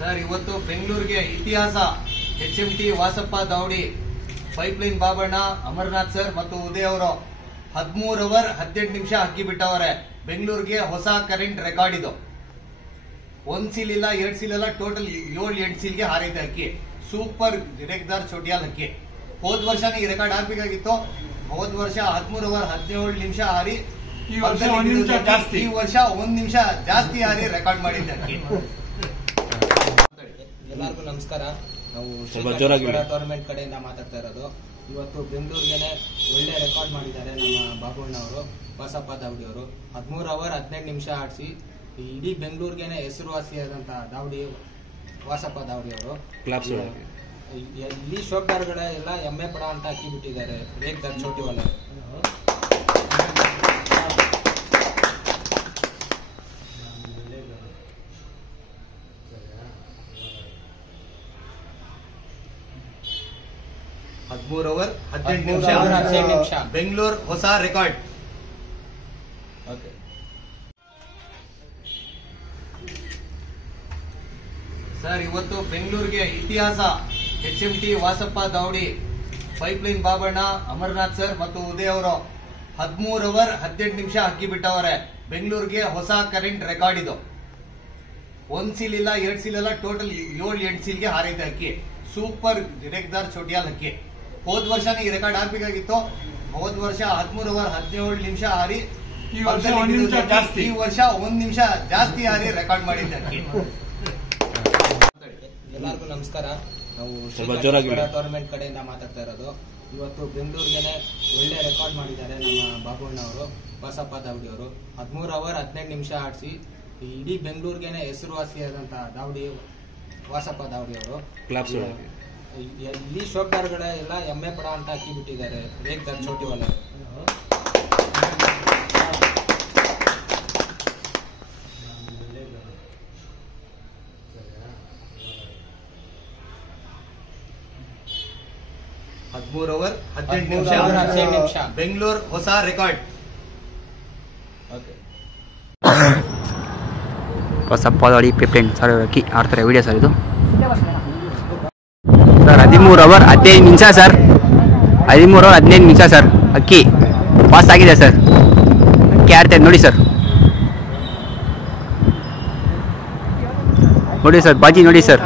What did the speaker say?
Sir, ಇವತ್ತು ಬೆಂಗಳೂರಿಗೆ ಇತಿಹಾಸ HMT Vasappa Davadi, pipeline Babanna, Amarnath sir ಮತ್ತು ಉದಯ್ ಅವರು 13 ಅವರ್ 18 ನಿಮಿಷ ಅಕ್ಕಿ ಬಿಟ್ಟವರೆ. ಬೆಂಗಳೂರಿಗೆ ಹೊಸ ಕರೆಂಟ್ ರೆಕಾರ್ಡ್ ಇದು. 1 ಸೀಲ್ ಇಲ್ಲ, 2 ಸೀಲ್ ಇಲ್ಲ, ಟೋಟಲ್ 7-8 ಸೀಲ್ಗೆ ಹಾರೈತೆ ಅಕ್ಕಿ. ಸೂಪರ್ ರೇಖದಾರ್ ಚೋಟಿಯಾಲ್ ಅಕ್ಕಿ. ಹೋದ್ ವರ್ಷನೇ ಈ ರೆಕಾರ್ಡ್ ಆಗ್ಬೇಕಾಗಿತ್ತು. ಹೋದ್ ವರ್ಷ 13 ಅವರ್ 17 ನಿಮಿಷ ಹಾರಿ, ಈ ವರ್ಷ 1 ನಿಮಿಷ ಜಾಸ್ತಿ ಹಾರಿ ರೆಕಾರ್ಡ್ ಮಾಡಿದ್ದೆ ಅಕ್ಕಿ. ಎಲ್ಲರಿಗೂ ನಮಸ್ಕಾರ. ನಾವು ಟೂರ್ನಮೆಂಟ್ ಕಡೆಯಿಂದ ಮಾತಾಡ್ತಾ ಇರೋದು. ಇವತ್ತು ಬೆಂಗಳೂರಿಗೆನೆ ಒಳ್ಳೆ ರೆಕಾರ್ಡ್ ಮಾಡಿದ್ದಾರೆ ನಮ್ಮ ಬಾಬುಣ್ಣ ಅವರು, ವಾಸಪ್ಪ ದಾವಡಿ ಅವರು. 13 ಅವರ್ 18 ನಿಮಿಷ ಆಡಿಸಿ ಇಡೀ ಬೆಂಗಳೂರಿಗೆನೆ ಹೆಸರುವಾಸಿಯಾದಂತಹ ದಾವಡಿ, ವಾಸಪ್ಪ ದಾವಡಿ ಅವರು. ಇಲ್ಲಿ ಶೋಕ್ದಾರ್ಗಳ ಎಲ್ಲ ಎಮ್ಮೆ ಪಡ ಅಂತ ಹಾಕಿ ಬಿಟ್ಟಿದ್ದಾರೆ. ರೇಖದಾರ್ ಚೋಟಿವಾಲ ಹದಿಮೂರು ಅವರ್ 18 ನಿಮಿಷ ಬೆಂಗಳೂರು ಹೊಸ ರೆಕಾರ್ಡ್. ಸರ್, ಇವತ್ತು ಬೆಂಗಳೂರಿಗೆ ಇತಿಹಾಸ HMT Vasappa Davadi, pipeline Babanna, Amarnath sir ಮತ್ತು ಉದಯ್ ಅವರು 13 ಅವರ್ 18 ನಿಮಿಷ ಅಕ್ಕಿ ಬಿಟ್ಟವರೆ. ಬೆಂಗಳೂರಿಗೆ ಹೊಸ ಕರೆಂಟ್ ರೆಕಾರ್ಡ್ ಇದು. 1 ಸೀಲ್ ಇಲ್ಲ, 2 ಸೀಲ್ ಇಲ್ಲ, ಟೋಟಲ್ 7-8 ಸೀಲ್ಗೆ ಹಾರೈತೆ ಅಕ್ಕಿ. ಸೂಪರ್ ರೇಖದಾರ್ ಚೋಟಿಯಾಲ್ ಅಕ್ಕಿ. ಹೋದ್ ವರ್ಷನೇ ಈ ರೆಕಾರ್ಡ್ ಆಗ್ಬೇಕಾಗಿತ್ತು. ಹೋದ್ ವರ್ಷ 13 ಅವರ್ 17 ನಿಮಿಷ ಹಾರಿ, ಈ ವರ್ಷ 1 ನಿಮಿಷ ಜಾಸ್ತಿ ಹಾರಿ ರೆಕಾರ್ಡ್ ಮಾಡಿದ್ದೆ ಅಕ್ಕಿ. ಎಲ್ಲರಿಗೂ ನಮಸ್ಕಾರ. ನಾವು ಟೂರ್ನಮೆಂಟ್ ಕಡೆಯಿಂದ ಮಾತಾಡ್ತಾ ಇರೋದು. ಇವತ್ತು ಬೆಂಗಳೂರಿಗೆನೆ ಒಳ್ಳೆ ರೆಕಾರ್ಡ್ ಮಾಡಿದ್ದಾರೆ ನಮ್ಮ ಬಾಬುಣ್ಣ ಅವರು, ವಾಸಪ್ಪ ದಾವಡಿ ಅವರು. 13 ಅವರ್ 18 ನಿಮಿಷ ಆಡಿಸಿ ಇಡೀ ಬೆಂಗಳೂರಿಗೆನೆ ಹೆಸರುವಾಸಿಯಾದಂತಹ ದಾವಡಿ, ವಾಸಪ್ಪ ದಾವಡಿ ಅವರು. ಇಲ್ಲಿ ಶೋಕ್ದಾರ್ಗಳ ಎಲ್ಲ ಎಮ್ಮೆ ಪಡ ಅಂತ ಹಾಕಿ ಬಿಟ್ಟಿದ್ದಾರೆ. ರೇಖದಾರ್ ಚೋಟಿವಾಲ ಹದಿಮೂರು ಅವರ್ 18 ನಿಮಿಷ ಬೆಂಗಳೂರು ಹೊಸ record. Vasappa Davadi pipeline sir ಅಕ್ಕಿ ಆಡ್ತಾರೆ ವಿಡಿಯೋ ಸರ್ ಇದು. ಸರ್ 13 ಅವರ್ 15 ನಿಮಿಷ ಸರ್. 13 ಅವರ್ 15 ನಿಮಿಷ ಸರ್. ಅಕ್ಕಿ ಪಾಸ್ ಆಗಿದೆ ಸರ್. ಅಕ್ಕಿ ಆಡ್ತೇನೆ ನೋಡಿ ಸರ್. ನೋಡಿ ಸರ್, ಬಾಜಿ ನೋಡಿ ಸರ್.